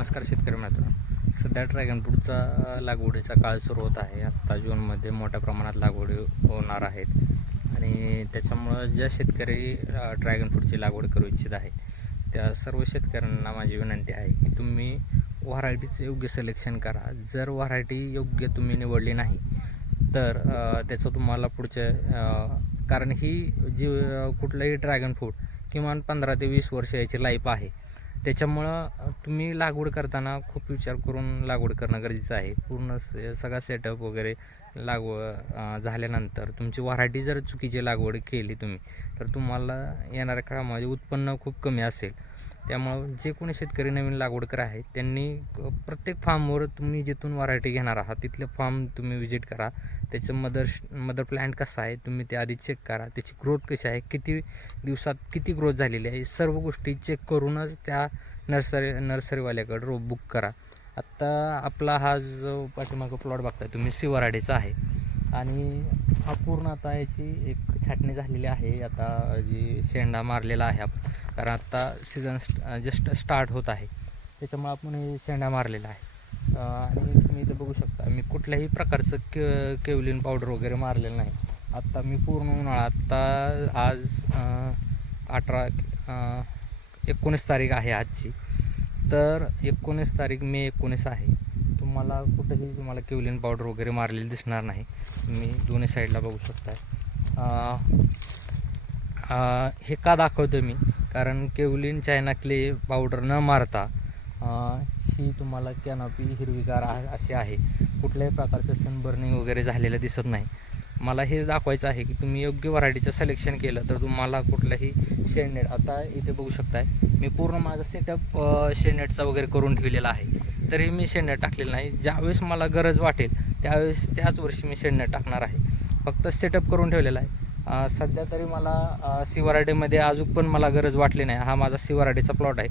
नमस्कार शेतकरी मित्रांनो. सध्या ड्रॅगन फ्रूटचा लागवडीचा काळ सुरू होत आहे. आत्ता जूनमध्ये मोठ्या प्रमाणात लागवडी होणार आहेत आणि त्याच्यामुळं ज्या शेतकरी ड्रॅगन फ्रूटची लागवड करू इच्छित आहे त्या सर्व शेतकऱ्यांना माझी विनंती आहे की तुम्ही व्हरायटीचं योग्य सिलेक्शन करा. जर व्हरायटी योग्य तुम्ही निवडली नाही तर त्याचं तुम्हाला कारण ही जी कुठलंही ड्रॅगन फ्रूट किमान 15 ते 20 वर्ष याची लाईफ आहे. त्याच्यामुळं तुम्ही लागवड करताना खूप विचार करून लागवड करणं गरजेचं आहे. पूर्ण सगळा सेटअप वगैरे झाल्यानंतर तुमची व्हरायटी जर चुकीची लागवड केली तुम्ही तर तुम्हाला येणाऱ्या काळामध्ये उत्पन्न खूप कमी असेल. त्यामुळं जे कोणी शेतकरी नवीन लागवडकर आहेत त्यांनी प्रत्येक फार्मवर तुम्ही जिथून व्हरायटी घेणार आहात तिथले फार्म तुम्ही विजिट करा. त्याचं मदर प्लॅन्ट कसा आहे तुम्ही ते आधी चेक करा. त्याची ग्रोथ कशी आहे, किती दिवसात किती ग्रोथ झालेली आहे, सर्व गोष्टी चेक करूनच त्या नर्सरीवाल्याकडं रोप बुक करा. आत्ता आपला हा जो पाठीमागं प्लॉट बघताय तुम्ही सिवराडीचा आहे आणि हा पूर्ण आता याची एक छाटणी झालेली आहे. आता जी शेंडा मारलेला आहे आपण, कारण आत्ता सीझन जस्ट स्टार्ट होत आहे त्याच्यामुळे आपण हे शेंडा मारलेला आहे. आणि तुम्ही इथं बघू शकता मी कुठल्याही प्रकारचं केवलिन पावडर वगैरे मारलेलं नाही. आत्ता मी पूर्ण उन्हाळा आत्ता आज 19 तारीख आहे आजची, तर 19 तारीख मे 19 आहे. तुम्हाला केवलिन पावडर वगैरे मारलेली दिसणार नाही. तुम्ही दोन्ही साईडला बघू शकता. हे का दाखवतो मी, कारण केवलिन चायना क्ले पावडर न मारता ही तुम्हाला कॅनॉपी हिरवीगार अशी आहे. कुठल्याही प्रकारचं सनबर्निंग वगैरे झालेलं दिसत नाही. मला हेच दाखवायचं आहे की तुम्ही योग्य व्हरायटीचं सिलेक्शन केलं तर तुम्हाला कुठलंही शेडनेट, आता इथे बघू शकताय मी पूर्ण माझा सेटअप शेडनेटचा वगैरे करून ठेवलेला आहे. तरी मी शेडनेट टाकलेलं नाही. ज्यावेळेस मला गरज वाटेल त्याच वर्षी मी शेडनेट टाकणार आहे. फक्त सेटअप करून ठेवलेला आहे. सध्या तरी मला सिवराडीमध्ये अजून पण मला गरज वाटली नाही. हा माझा सिवराडीचा प्लॉट आहे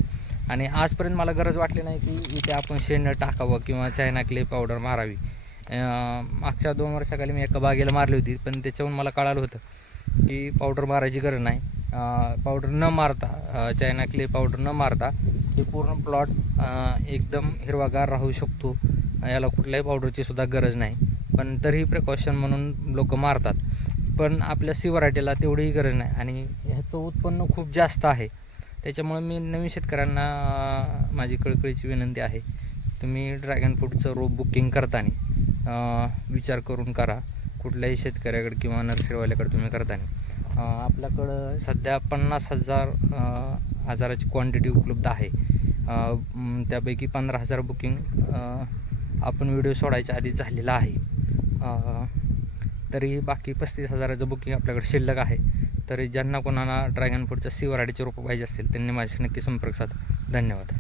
आणि आजपर्यंत मला गरज वाटली नाही की इथे आपण शेणखत टाकावं किंवा चायना क्ले पावडर मारावी. मागच्या 2 वर्षाखाली मी एका बागेला मारली होती, पण त्याच्याहून मला कळालं होतं की पावडर मारायची गरज नाही. पावडर न मारता चायना क्ले पावडर न मारता हे पूर्ण प्लॉट एकदम हिरवागार राहू शकतो. याला कुठल्याही पावडरची सुद्धा गरज नाही. पण तरीही प्रिकॉशन म्हणून लोक मारतात, पण आपल्या सिवरायटीला तेवढीही गरज नाही आणि ह्याचं उत्पन्न खूप जास्त आहे. त्याच्यामुळे मी नवीन शेतकऱ्यांना माझी कळकळीची विनंती आहे, तुम्ही ड्रॅगन फ्रूटचं रोप बुकिंग करताना विचार करून करा. कुठल्याही शेतकऱ्याकडे किंवा नर्सरीवाल्याकडे तुम्ही करताना आपल्याकडं सध्या 50,000ची क्वांटिटी उपलब्ध आहे. त्यापैकी 15,000 बुकिंग आपण व्हिडिओ सोडायच्या आधी झालेला आहे. तरी बाकी 35,000चं बुकिंग आपल्याकडे शिल्लक आहे. तरी ज्यांना कोणाला ड्रॅगन फ्रूटच्या सिवराडीचे रोपं पाहिजे असतील त्यांनी माझ्याशी नक्की संपर्क साधा. धन्यवाद.